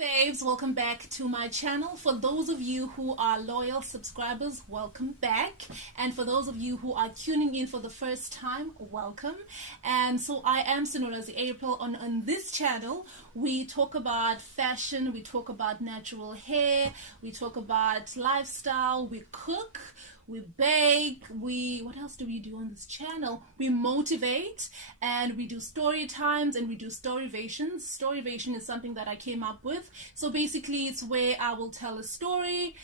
babes, welcome back to my channel. For those of you who are loyal subscribers, welcome back, and for those of you who are tuning in for the first time, welcome. And so I am Sinolwazi April. On this channel we talk about fashion, we talk about natural hair, we talk about lifestyle, we cook, we bake, what else do we do on this channel? We motivate, and we do story times, and we do storyvations. Storyvation is something that I came up with. So basically it's where I will tell a story,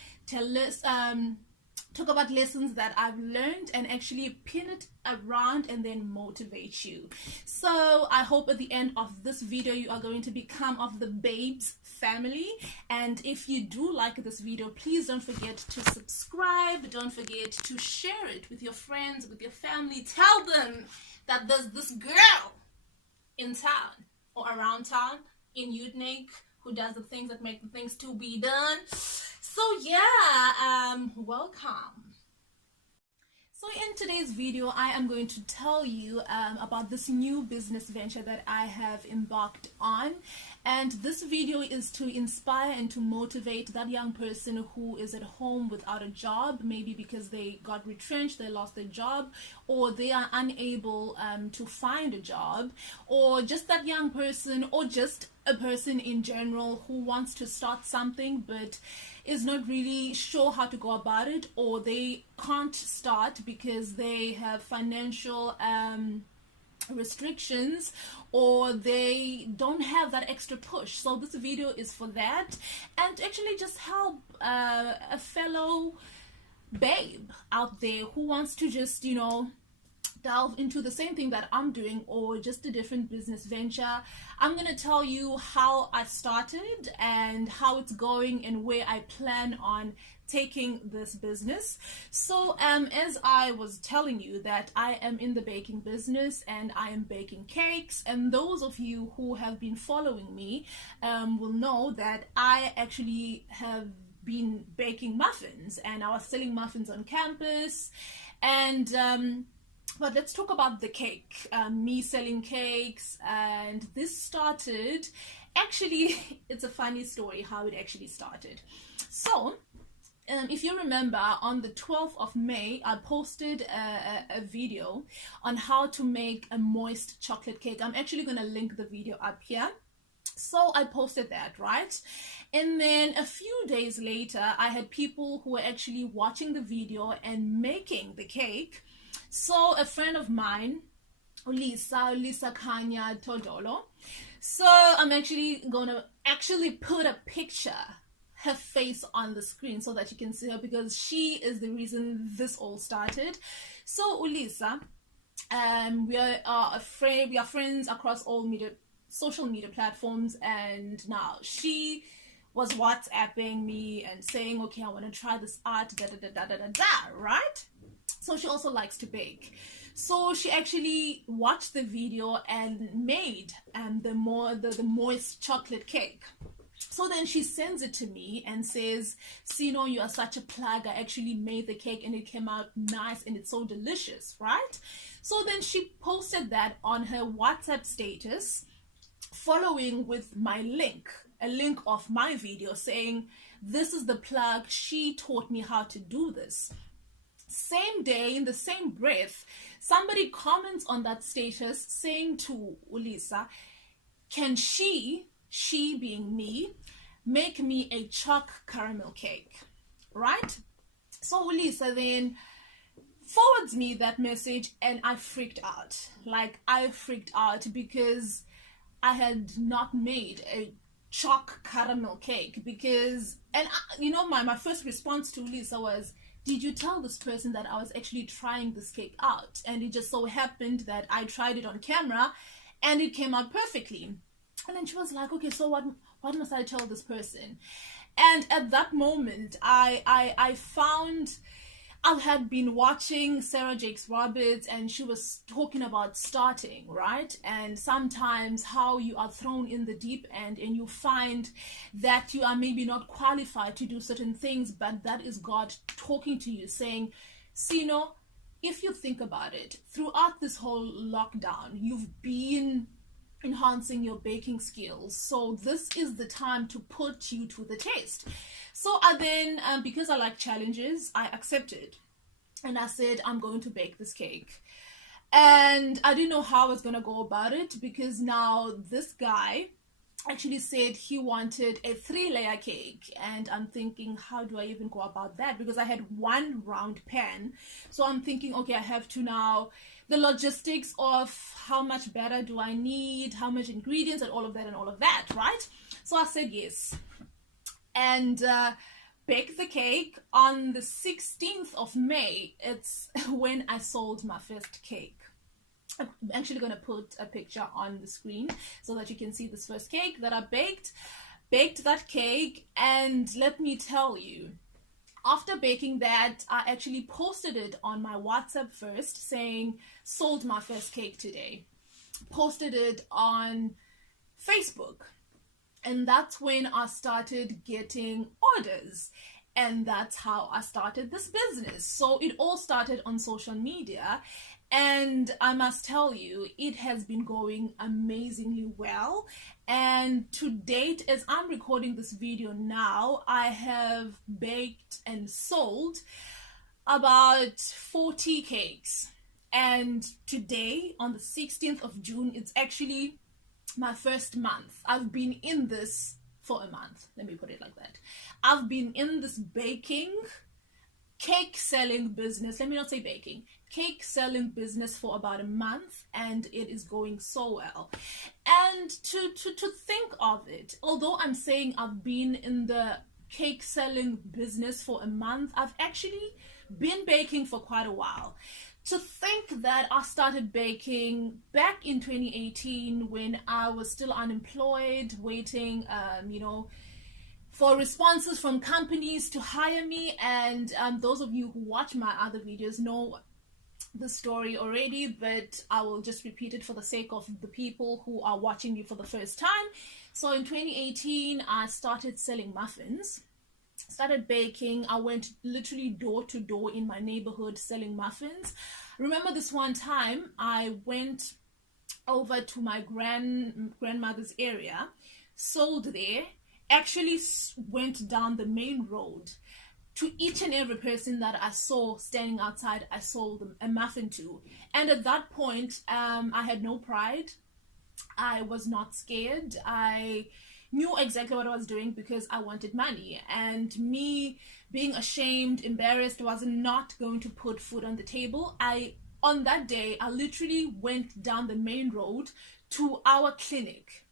talk about lessons that I've learned, and actually pin it around and then motivate you. So I hope at the end of this video you are going to become of the babes family. And if you do like this video, please don't forget to subscribe, don't forget to share it with your friends, with your family. Tell them that there's this girl in town or around town in Udnik who does the things that make the things to be done. So yeah, welcome. So in today's video, I am going to tell you about this new business venture that I have embarked on. And this video is to inspire and to motivate that young person who is at home without a job, maybe because they got retrenched, they lost their job, or they are unable to find a job, or just that young person, or just a person in general who wants to start something but is not really sure how to go about it, or they can't start because they have financial restrictions, or they don't have that extra push. So this video is for that, and actually just help a fellow babe out there who wants to just, you know, delve into the same thing that I'm doing, or just a different business venture. I'm going to tell you how I started and how it's going and where I plan on taking this business. So as I was telling you, that I am in the baking business and I am baking cakes, and those of you who have been following me will know that I actually have been baking muffins, and I was selling muffins on campus. And but let's talk about the cake, me selling cakes. And this started, actually, it's a funny story how it actually started. So if you remember, on the 12th of May, I posted a video on how to make a moist chocolate cake. I'm actually going to link the video up here. So I posted that, right? And then a few days later, I had people who were actually watching the video and making the cake. So a friend of mine, Lisa Kanya Todolo. So I'm actually gonna put a picture, her face on the screen, so that you can see her, because she is the reason this all started. So Ulisa, we are friends across all social media platforms, and now she was WhatsApping me and saying, okay, I want to try this art, right? So she also likes to bake. So she actually watched the video and made the moist chocolate cake. So then she sends it to me and says, Sino, you are such a plug. I actually made the cake and it came out nice and it's so delicious, right? So then she posted that on her WhatsApp status, following with my link, a link of my video saying, this is the plug, she taught me how to do this. Same day, in the same breath, somebody comments on that status saying to Ulisa, can she being me, make me a chalk caramel cake, right? So Ulisa then forwards me that message, and I freaked out. Like, I freaked out because I had not made a chalk caramel cake, because, and you know, my first response to Ulisa was, did you tell this person that I was actually trying this cake out? And it just so happened that I tried it on camera and it came out perfectly. And then she was like, okay, so what must I tell this person? And at that moment, I found, I had been watching Sarah Jakes Roberts, and she was talking about starting, right? And sometimes how you are thrown in the deep end and you find that you are maybe not qualified to do certain things, but that is God talking to you saying, Sino, if you think about it, throughout this whole lockdown, you've been enhancing your baking skills. So this is the time to put you to the test. So I then, because I like challenges, I accepted. And I said, I'm going to bake this cake. And I didn't know how I was going to go about it, because now this guy actually said he wanted a 3-layer cake, and I'm thinking, how do I even go about that? Because I had one round pan. So I'm thinking, okay, I have to now, the logistics of how much batter do I need, how much ingredients, and all of that, right? So I said yes, and baked the cake on the 16th of May. It's when I sold my first cake. I'm actually going to put a picture on the screen so that you can see this first cake that I baked that cake. And let me tell you, after baking that, I actually posted it on my WhatsApp first, saying sold my first cake today. Posted it on Facebook, and that's when I started getting orders. And that's how I started this business. So it all started on social media. And I must tell you, it has been going amazingly well. And to date, as I'm recording this video now, I have baked and sold about 40 cakes. And today, on the 16th of June, it's actually my first month. I've been in this for a month. Let me put it like that. I've been in this baking, cake selling business. Let me not say baking. Cake selling business for about a month, and it is going so well. And to think of it, although I'm saying I've been in the cake selling business for a month, I've actually been baking for quite a while. To think that I started baking back in 2018 when I was still unemployed, waiting, for responses from companies to hire me. And those of you who watch my other videos know the story already, but I will just repeat it for the sake of the people who are watching me for the first time. So in 2018, I started selling muffins, started baking. I went literally door to door in my neighborhood selling muffins. Remember this one time I went over to my grandmother's area, sold there, actually went down the main road. To each and every person that I saw standing outside, I sold them a muffin to. And at that point, I had no pride. I was not scared. I knew exactly what I was doing because I wanted money. And me being ashamed, embarrassed, was not going to put food on the table. On that day, I literally went down the main road to our clinic.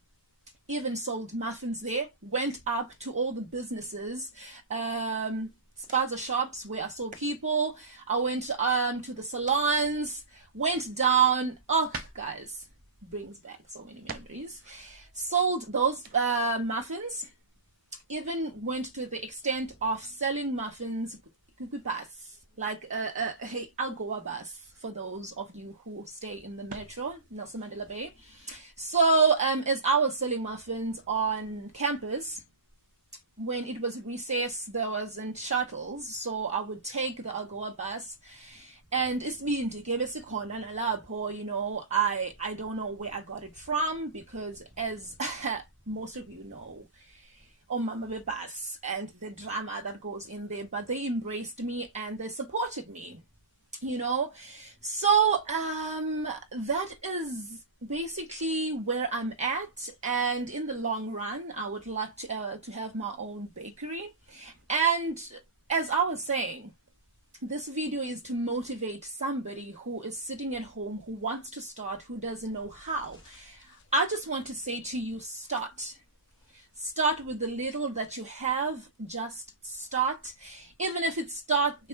Even sold muffins there. Went up to all the businesses, spaza shops where I saw people. I went to the salons, went down. Oh, guys, brings back so many memories. Sold those muffins. Even went to the extent of selling muffins, like hey, I'll go a bus for those of you who stay in the metro, Nelson Mandela Bay. So as I was selling muffins on campus, when it was recess, there wasn't shuttles, so I would take the Algoa bus. And it's been I don't know where I got it from, because as most of you know, Mama bus and the drama that goes in there, but they embraced me and they supported me, so that is basically where I'm at. And in the long run, I would like to have my own bakery. And as I was saying, this video is to motivate somebody who is sitting at home, who wants to start, who doesn't know how. I just want to say to you, start with the little that you have. Just start. Even if it's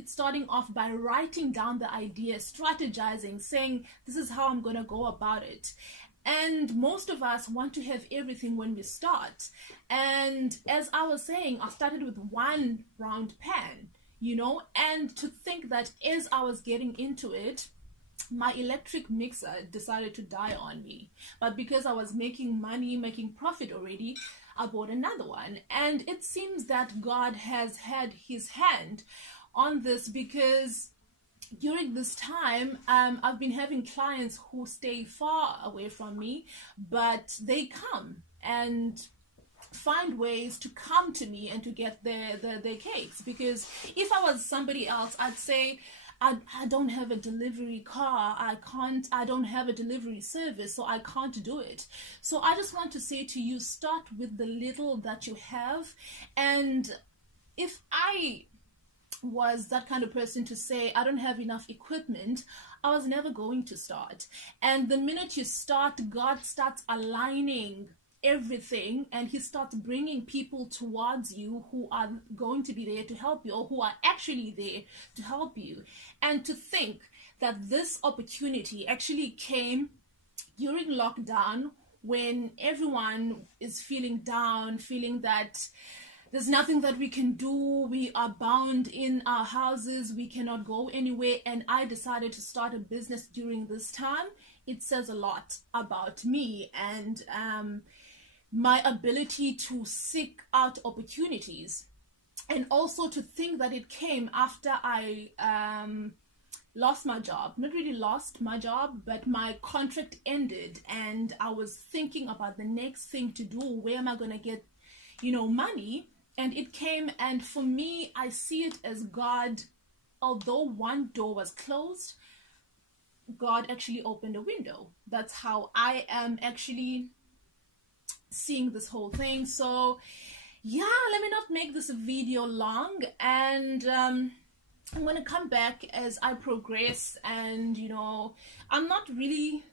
starting off by writing down the idea, strategizing, saying this is how I'm going to go about it. And most of us want to have everything when we start. And as I was saying, I started with one round pan, and to think that as I was getting into it, my electric mixer decided to die on me. But because I was making money, making profit already, I bought another one. And it seems that God has had his hand on this, because during this time, I've been having clients who stay far away from me, but they come and find ways to come to me and to get their cakes. Because if I was somebody else, I'd say, I don't have a delivery car, I don't have a delivery service, so I can't do it. So I just want to say to you, start with the little that you have. And if I was that kind of person to say, I don't have enough equipment, I was never going to start. And the minute you start, God starts aligning everything, and he starts bringing people towards you who are going to be there to help you, or who are actually there to help you. And to think that this opportunity actually came during lockdown, when everyone is feeling down, feeling that there's nothing that we can do, we are bound in our houses, we cannot go anywhere, and I decided to start a business during this time. It says a lot about me and my ability to seek out opportunities. And also to think that it came after I lost my job. Not really lost my job, but my contract ended, and I was thinking about the next thing to do. Where am I going to get, money? And it came, and for me, I see it as God, although one door was closed, God actually opened a window. That's how I am actually seeing this whole thing. So yeah, let me not make this video long, and I'm going to come back as I progress. And I'm not really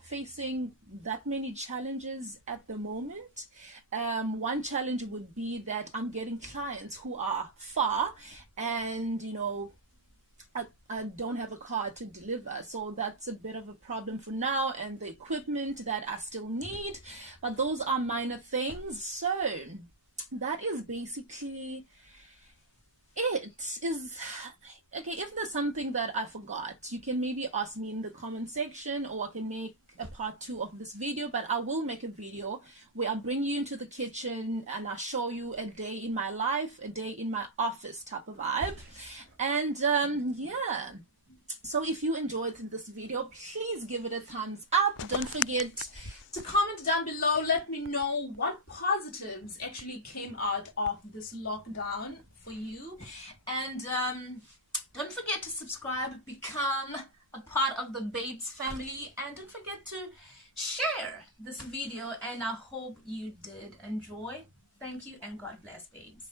facing that many challenges at the moment. One challenge would be that I'm getting clients who are far, and I don't have a car to deliver, so that's a bit of a problem for now, and the equipment that I still need, but those are minor things. So that is basically it. Okay, if there's something that I forgot, you can maybe ask me in the comment section, or I can make a part 2 of this video. But I will make a video where I bring you into the kitchen and I show you a day in my life, a day in my office type of vibe. And yeah, so if you enjoyed this video, please give it a thumbs up. Don't forget to comment down below. Let me know what positives actually came out of this lockdown for you. And don't forget to subscribe, become a part of the Babes family, and don't forget to share this video. And I hope you did enjoy. Thank you, and God bless, babes.